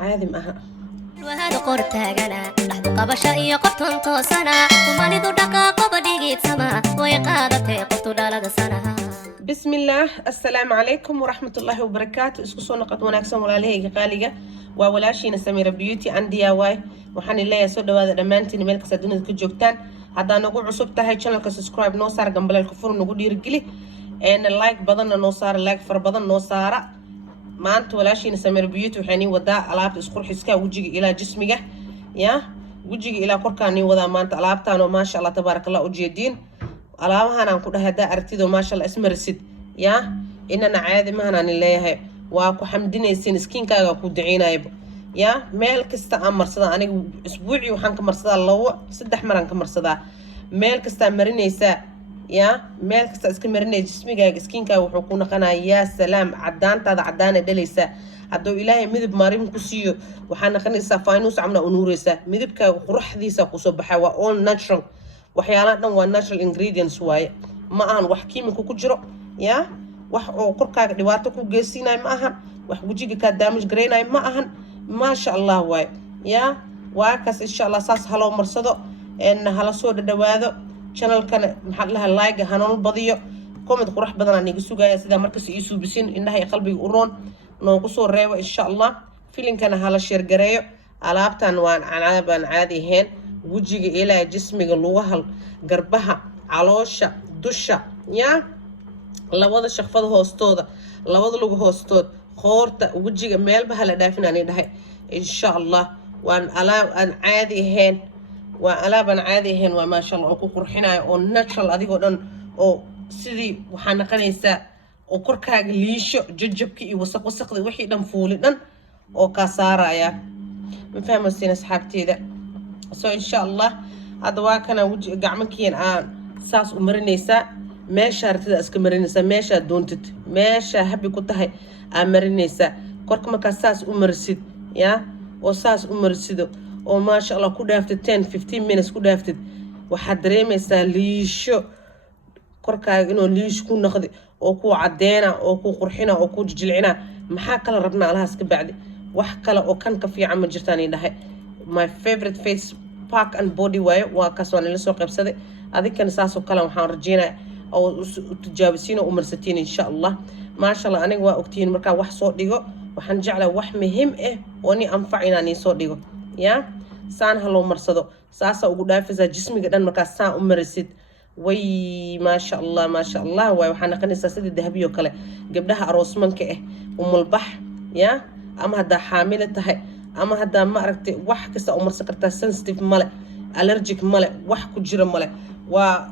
caadi ma aha. وهذا قرتاجنا لحد قبشة إيا قفتن توسنا ومالي دو دقا قبدي سما ويقادة قفتو دالة سنة. بسم الله السلام عليكم ورحمة الله وبركاته. اسكو سو نقد وناكسن walaalahayga qaaliga waa walaashiina Samira Beauty and DIY. waxaan ilaahay soo dhawaada dhamaantiin meel kasta dunida ka joogtaan. haddaan ugu cusub tahay channelka subscribe noo saar gambalelka fur nagu dhiirigeli like badan noo saar like far badan noo saara. maanta walaashiina Samira Beauty waxaan wadaa alaabta isqurxiska wajiga ilaa jismiga wajiga ilaa korkaan wadaa maanta alaabtaan oo maasha Allah tabarakallah u jeedin alaabahan aan ku dhahay aragtido maasha Allah ismarsid inana caadi ma hanaan leeyahay waa ku xamdinaysin skinkaaga ku duceynayba meel kasta aan marsada aniga isbuuci waxaan ka marsadaa 2-3 mar aan ka marsadaa meel kasta marinaysa meel kasta iska marinay jismigaaga skinkaaga wuxuu ku naqanayaa salaam cadaantaada cadaana dhalaysa hadduu ilaahay midab marin ku siiyo waxaan naqanaysaa faynus amna unuuraysa midabkaaga quruxdiisa ku soo baxay waa all natural waxyaalaha dhan waa natural ingredients waaye ma ahan wax kiimiko ku jiro wax oo korkaaga dhibaato ku geysinay ma ahan wax wajiga ka damage gareynay ma ahan ma sha Allah waaye waa kaas insha Allah saas halo marsado hala soo dhawaado channelkana maxaa la like hanoo badiyo comment qurux badan aan iga sugaya sida markaas ii suubisin indhaha qalbiga u roon noogu soo reebo insha Allah filinkana hala share gareeyo alaabtan waan caadi ahayn wajiga ilaa jismiga lugaha garbaha caloosha dusha labada shaqfada hoostooda labada lugu hoostood qoorta wajiga meelba hala dhaafinaan dhahay insha Allah waan alaab aan caadi ahayn waa ma sha Allah oo ku qurxinayo oo natural adigoo dhan oo sidii waxaan naqanaysaa oo korkaaga liisho jajabki iyo wasaqda wixii dhan fuuli dhan oo ka saaraya ma fahmaysin asxaabteeda so insha Allah hada waa kana wajiga gacmankeen aan saas u marinaysaa meesha artida iska marinaysaa meesha doontid meesha habi ku tahay aan marinaysaa korka marka saas u marsid oo saas u marsido oo ma sha Allah ku dhaaftid 10-15 minutes ku dhaaftid waxaad dareemaysaa liisho korkaaga inuu liish ku noqdo oo ku cadeena oo ku qurxina oo ku jilcina maxaa kala rabnaa alahaas ka bacdi wax kale oo kan ka fiican ma jirtaan dhahay my favorite face pack and body way waa kaas waan la soo qaybsaday adinkana saas oo kale waxaan rajeynayaa oo tijaabisiin oo marsatiin insha Allah ma sha Allah aniga waa ogtiin marka wax soo dhigo waxaan jeclahay wax muhiim ah oo ni anfacina ni soo dhigo saan halo marsado saasa ugu dhaafaysa jismiga dhan marka saan u marisid way ma sha Allah way waxaan naqanaysaa sida dahabiyo kale gabdhaha aroosmanka umulbax ama hada xaamil tahay ama hada ma aragtay wax kasta oo marsan kartaa sensitive male allergic male wax ku jira male waa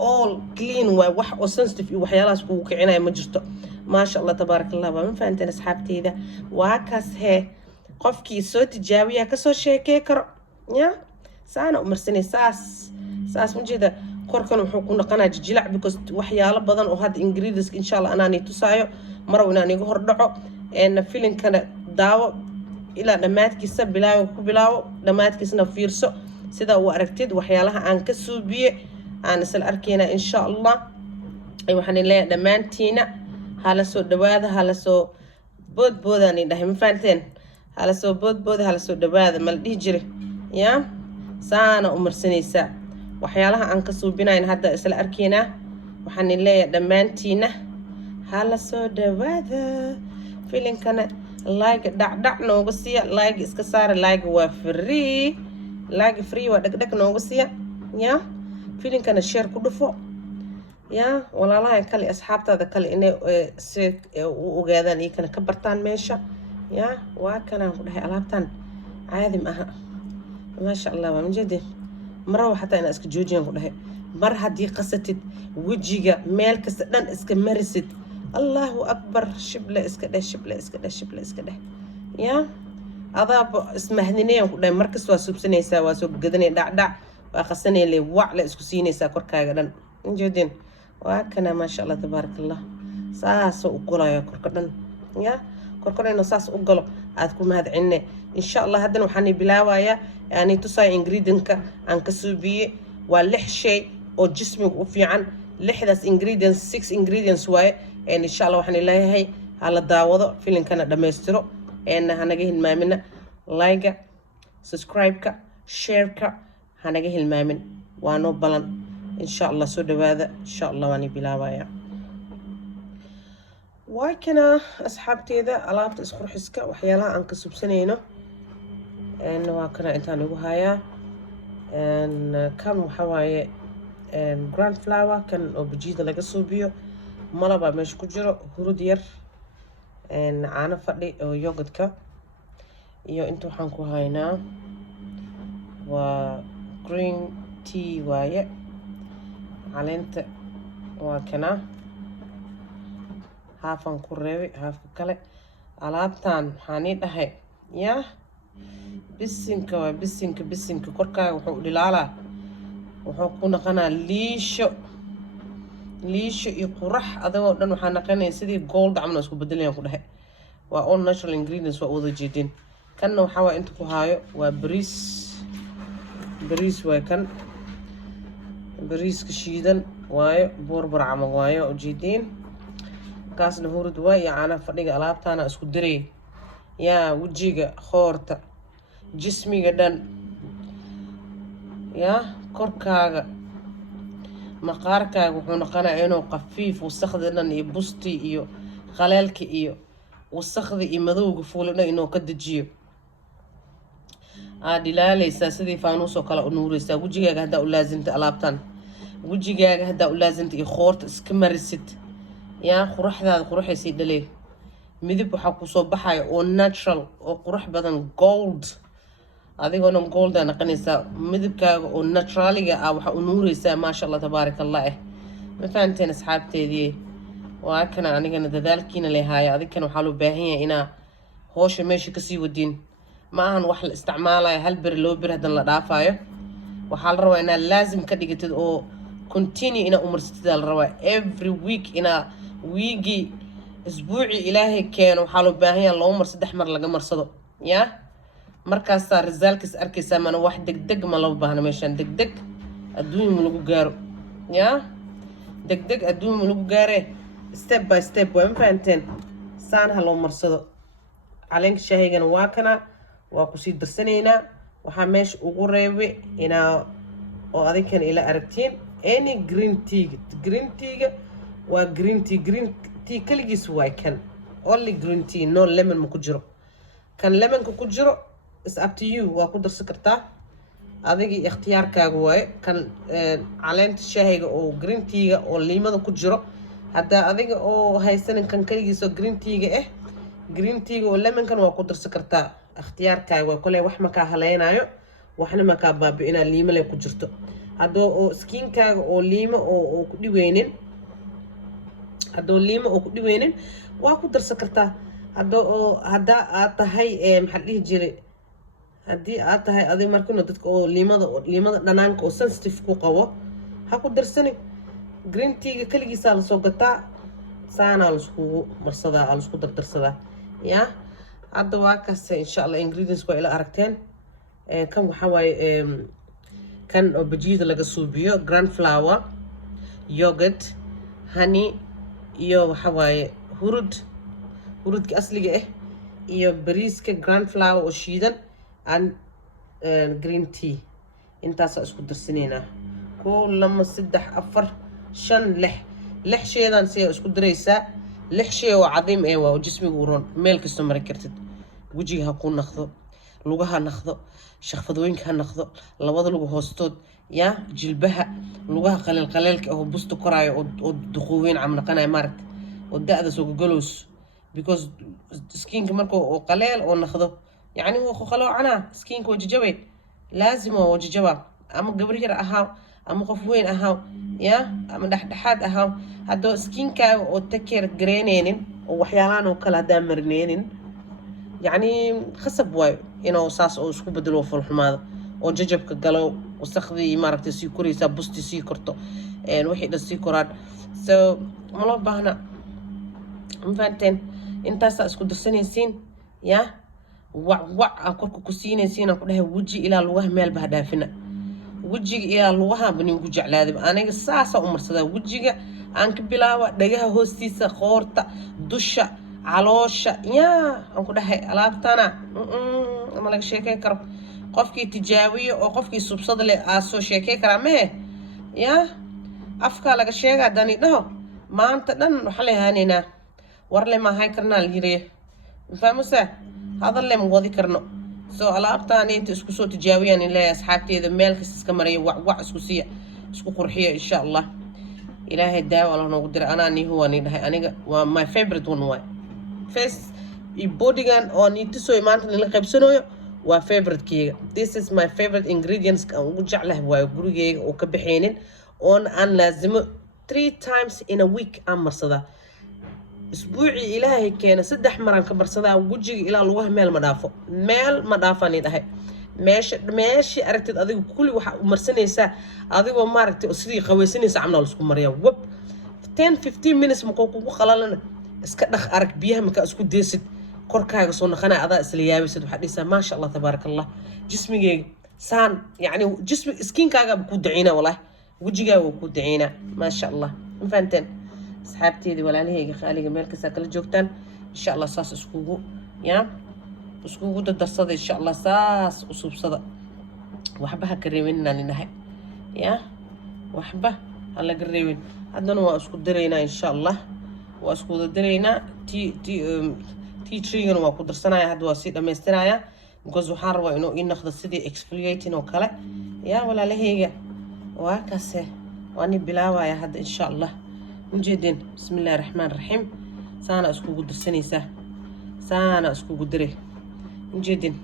all clean waa wax oo sensitive iyo waxyaalahaas ku kicinaya ma jirto ma sha Allah tabarakallah waa ma fahanteen asxaabteeda waa kaas qofkii soo tijaabiya ka soo sheekay karo saana u marsanay saas ma jeeda korkan wuxuu ku naqanaa jijilac because waxyaalo badan oo had ingredients insha Allah anaan tusaayo maro inaan iga hor dhaco filinkana daawo ilaa dhamaadkiisa bilaawo dhamaadkiisna fiirso sida uu aragtid waxyaalaha aan ka suubiye aan isla arkayna insha Allah waxaan leeyahay dhamaantiina hala soo dhawaada hala soo boodboodaan dhahay ma fahanteen hala soo boodbooda hala soo dhawaada mal dhihi jire saana u marsanaysaa waxyaalaha aan ka suubinayn hadda isla arkayna waxaan leeyahay dhamaantiina hala soo dhawaada filinkana like dhac nooga siiya like iska saara like waa free waa dhagdhag nooga siiya filinkana share ku dhufo walaalaha kale asxaabtaada kale inay si u ogaadaan iyo kana ka bartaan meesha waa kana ku dhahay alaabtan caadi ma aha ma sha Allah waa majidin mara waxata ina iska joojiyaan ku dhahay mar hadii qasatid wajiga meel kasta dhan iska marisid Allahu akbar shibla iska dheh adaab ismahdinayaan ku dhahay markas waa subsanaysaa waa soo gadanay dhac waa qasanay wac la isku siinaysaa korkaaga dhan majidin waa kana ma sha Allah tabarakallah saas u golayo korka dhan korkorayna saas u galo aad ku mahadcelinay insha Allah hadan waxaan bilaabayaa yani tusay ingredient-ka aan ka suubiye waa 6 shay oo jismiga u fiican 6daas ingredients 6 ingredients waaye insha Allah waxaan leeyahay hala daawado filinkana dhameystiro hanaga hilmaamina like-ga, subscribe-ka, share-ka hanaga hilmaamin. waa noo balan insha Allah. soo dhawaada insha Allah. waan bilaabaya waa kana asxaabteeda alaabta isqurxiska waxyaalaha aan ka subsanayno waa kana intaan ugu hayaa kan waxa waaye grand flower kan oo bujida laga suubiyo malaba meesha ku jiro hurud yar caano fadhi oo yogurtka iyo inta waxaan ku haynaa waa green tea waaye caleenta waa kana haafan ku reebay haafka kale alaabtan waxaan ii dhahay yaa bisinka waa bisinka korkaaga wuxuu dhilaalaa wuxuu ku naqanaa liisho iyo qurax adagoo dhan waxaa naqanaya sidii gold camal isku bedelayaan ku dhahay. waa all natural ingredients waa wada jeedin. kanna waxaa waa inta ku haayo waa bariis waay kan bariiska shiidan waayo boorbar camal waayo ujeediin. kaasna hurud waa iyo caana fadhiga alaabtaana isku diray yaa wejiga qoorta jismiga dhan yaa korkaaga maqaarkaaga wuxuu noqonayaa inuu qafiif wasaqda dhan iyo busti iyo qaleelka iyo wasaqda iyo madowga fuulana inuu ka dejiyo. dhilaalaysaa sidii faanuus oo kale u nuuraysaa. wejigaaga haddaa u laasinta alaabtan wejigaaga haddaa u laasinta iyo qoorta iska marisid yaa quraxdaada quraxaysay dhalee. midab waxaa kusoo baxaya oo natural oo qurux badan gold adigoona golda naqanaysaa. midabkaaga oo naturaliga ah waxaa u nuuraysaa maasha Allah tabaaraka Allah. ma fahanteen asxaabteedii? waa kana anigana dadaalkiina leeyahay. adigana waxaa loo baahan yahay inaa howsha meesha kasii wadin. ma ahan wax la isticmaalayo hal beri loo beri hadan la dhaafayo. waxaa la rabaa inaa laazim ka dhigatid oo continue inaa umarsatid la rabaa every week inaa wiigii isbuuci ilaahay keeno waxaa loo baahan yahay 2 mar 3 mar laga marsado yaa markaasaa results arkaysaa. mana wax degdeg ma loo baahna meeshan. degdeg adduun ma lagu gaaro yaa degdeg adduun ma lagu gaare step by step. waa ma fahanteen? saan ha loo marsado. caleenka shaahigana waa kana waa kusii darsanaynaa. waxaa meesha ugu reebay inaa oo adinkana ila aragtiin any green tea waa green tea kaligiis waay kan only green tea no lemon ma ku jiro. kan lemonka ku jiro is up to you. waa ku darsan kartaa adigi ikhtiyaarkaaga waaye. kan caleenta shaahiga oo green tea-ga oo liimada ku jiro haddaa adiga oo haysanin kan kaligiis oo green tea-ga oo lemonkan waa ku darsan kartaa ikhtiyaarkaaga waa. kole wax makaa haleynayo waxna makaa baabi'inaa liimo leh ku jirto. haddoo oo skiinkaaga oo liimo oo ku dhiweynin waa ku darsan kartaa. haddaa aad tahay maxaa dhihi jiray haddii aad tahay adig markina dadka oo liimada dhanaanka oo sensitive ku qabo ha ku darsani. green tea-ga kaligiisaa lasoo gataa saanaa laiskugu marsadaa laisku dardarsadaa yaa. hadda waa kaase insha Allah ingredients waa ila aragteen. kan waxaa waaye kan oo bajiyada laga suubiyo grand flower yogurt honey iyo waxa waaye hurudka asliga ah iyo bariiska grand flower oo shiidan and green tea. intaasaa isku darsanaynaa 1 2 3 4 5 6 sheedan si isku daraysaa. 6 shay oo cadiim ah waa jismiga u roon. meel kasta mari kartid. wejiga ha ku naqdo lugaha naqdo shaqfadooyinka ha naqdo labada lugu hoostood yaa jilbaha lugaha qaleelka oo busto koraayo oo duqoweyn cam naqanay maaragt oo da'da soo gogolows because skinka markoo oo qaleel oo naqdo yani wuu qaloocanaa skinka wajijabay laazim oo wajijaba ama gabar yar ahaa ama qof weyn ahaa yaa ama dhaxdhaxaad ahaa. haddoo skinkaaga oo takeer gareyneynin oo waxyaalaan oo kale haddaa marineynin يعني خصب واي إنه أساس أو سكوب بدلوا في الحماضة أو ججب كجلو وسخذي مارك تسيكوري سبوستي سيكورتو الوحيد السيكورات ملو بهنا مفانتين انت سأسكو درسني سين يا وع أكوركو كسيني سين أكورها وجي إلى الوه مال بهدافنا وجي إلى الوه بني وجي على هذا أنا ساسة أمر صدا وجي أنك بلاوة دجها هوستيسة خورتا دشة caloosha yaa aan ku dhahay alaabtana ama laga sheekay karo qofkii tijaabiyo oo qofkii subsada leh aa soo sheekay karaa mehe yaa afkaa laga sheegaa dani dhaho maanta dhan waxaa la haanaynaa warle ma hay karnaa la yiri fahmusa hadalle ma wadi karno soo alaabtaani inta isku soo tijaabiyaan ilaahay asxaabteeda meel kasta iska mariyo wac isku siiya isku qurxiyo insha Allah ilaahay daawo la noogu dira anaa ni huwa ni dhahay aniga waa my favorite one way face i bodygan oo ni tisoo maanta la qaybsanayo waa favorite keyga this is my favorite ingredients aan ugu jeclahay waa gurigeyga oo ka bixeenin oon aan laazimo 3 times in a week aan marsada isbuuci ilaahay keena 3 maraan ka marsadaa wajiga ilaa lugaha meel ma dhaafani dhahay meeshi aragtid adigu kulli waxa u marsanaysaa adigoo maaragtay sidii qaweysanaysa camna isku mariya wab 10-15 minutes ma kugu qalalana iska dhaq arag biyaha marka isku deesid korkaaga soo naqana adaa isla yaabisid waxa dhisaa ma sha Allah tabarakallah jismigeyga saan yani jismi skinkaaga ku daciina wallahi wajigaaga ku daciina ma sha Allah infantan asxaabteedii walaalahayga qaaliga meel kasta kala joogtaan insha Allah saas iskugu darsada insha Allah saas usubsada waxba ha kareeminna ninahay waxba hala gareewin haddana waa isku dareynaa insha Allah waa isku dareynaa tea tree-gana waa ku darsanaya hadda waa sii dhamaystiraya because waxaan rabaa inuu ii noqdo sidii exfoliating oo kale walaalahayga waa kaase waani bilaabaya hadda insha Allah mujeedin bismillahir rahmanir rahim saana iskugu darsanaysaa saana iskugu darey mujeedin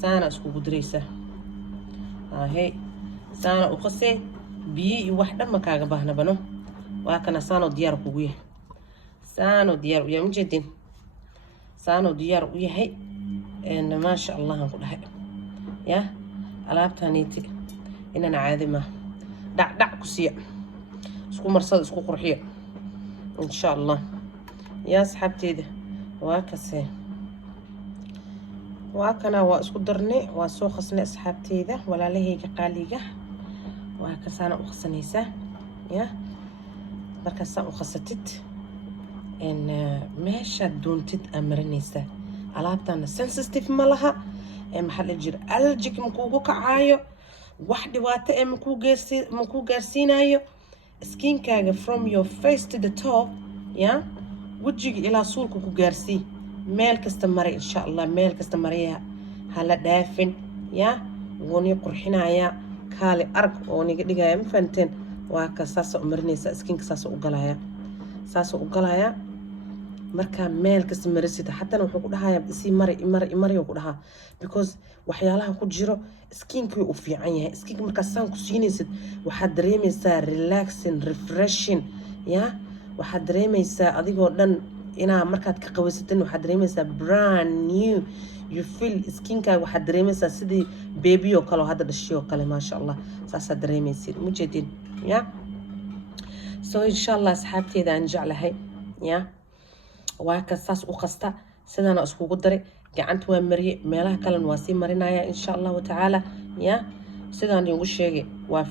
saana iskugu dareysaa ahey saana u qasay biyi wax dhamma kaaga baahna bano waa kana saano diyaar kugu yahay saano diyaar u yahay mujeedin saano diyaar u yahay ma sha Allah aan ku dhahay alaabtaaniiti inana caadi ma dhac ku siiya isku marsada isku qurxiya insha Allah asxaabteeda waa kase waa kana waa isku darnay waa soo qasnay asxaabteeda walaalahayga qaaliga waa kasaana u qasanaysaa markaas u qasatid meesha doontid amarinaysaa alaabtana sensitive ma laha maxaa la jira allergic ma kugu kacaayo wax dhibaato ma ku gaarsiinayo skinkaaga from your face to the top wajiga ilaa suulka ku gaarsii meel kasta mari insha Allah meel kasta mariya hala dhaafin wooni qurxinaya kaali arag oo niga dhigaya ma fahanteen waa ka saas u marinaysa skinka saas u galaya marka meel kasta marisid haddana wuxuu ku dhahayaa isi mari ku dhahaa because waxyaalaha ku jiro skinkii u fiican yahay skinka markaas saan ku siinaysid waxaad dareemaysaa relaxing refreshing waxaad dareemaysaa adigoo dhan inaa markaad ka qawaysatan waxaad dareemaysaa brand new you feel skinkaaga waxaad dareemaysaa sidii baby oo kale oo hadda dhashay oo kale maasha Allah saasaad dareemaysid mujeedin so insha Allah asxaabteeda aan jeclahay waa ka saas u qasta sidana iskugu daray gacanta waa mariye meelaha kale waa sii marinaya insha Allah ta'ala sidaan ugu sheegay waa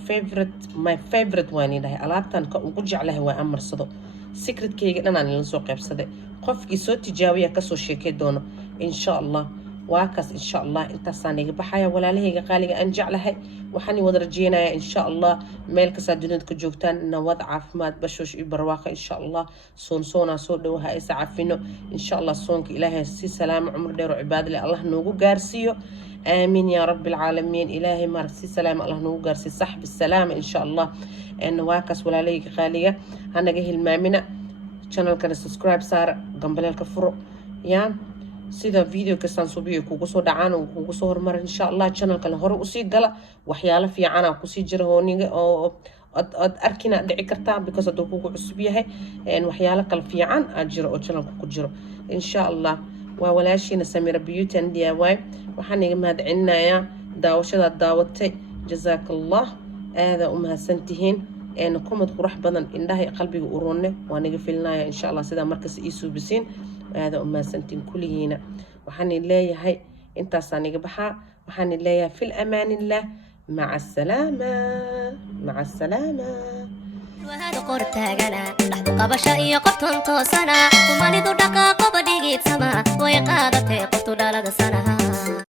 my favorite waan ilahay alaabtan ka ugu jeclahay waa amarsado secretkeyga dhan aan la soo qaybsaday qofkii soo tijaabiya ka soo sheekay doono insha Allah waa kaas insha Allah intaasaan iga baxaya walaalahayga qaaliga aan jeclahay waxaan wada rajeynayaa insha Allah meel kasta dunida ka joogtaan nabad caafimaad bashoosh iyo barwaaqo insha Allah soona soo dhawaha ay saafino insha Allah soonka ilaahay si salaam umr dheer oo cibaado leh Allah noogu gaarsiiyo آمين يا رب العالمين إلهي مرسي سلام الله نوقر سي صحب السلام إن شاء الله إن واكس ولا ليك خالية هنا جه المامنة channel كان سبسكرايب صار قبل الكفر سيدا فيديو كسان صبيه كوكسو دعان وكوكسو هرمر إن شاء الله channel كان هرو أسي قلا وحياله في عنا كوسي جرهوني أو أركينا دعي كرتا because أدو كوكو عصبيه إن وحياله كان في عن أجر أو channel كوكو جرو إن شاء الله وولاشينا سميرة بيوتي عندي واي وحاني مهد عنايا داوشة داوتي جزاك الله هذا أمها سنتهين إن كومد قرح بدن إن ده قلبي قرونه وانيجي في النهاية إن شاء الله سيدا مركز إيسو بسين وهذا أمها سنتين كلينا وحاني الله هاي انت صانيك بحا وحاني الله في الأمان الله مع السلامة وهذا قرتاغنا لحد قبشة iyo qoftan toosana kumanidu dhaqaaqo badhigid sama way qaadatay qoftu dhalada sanaha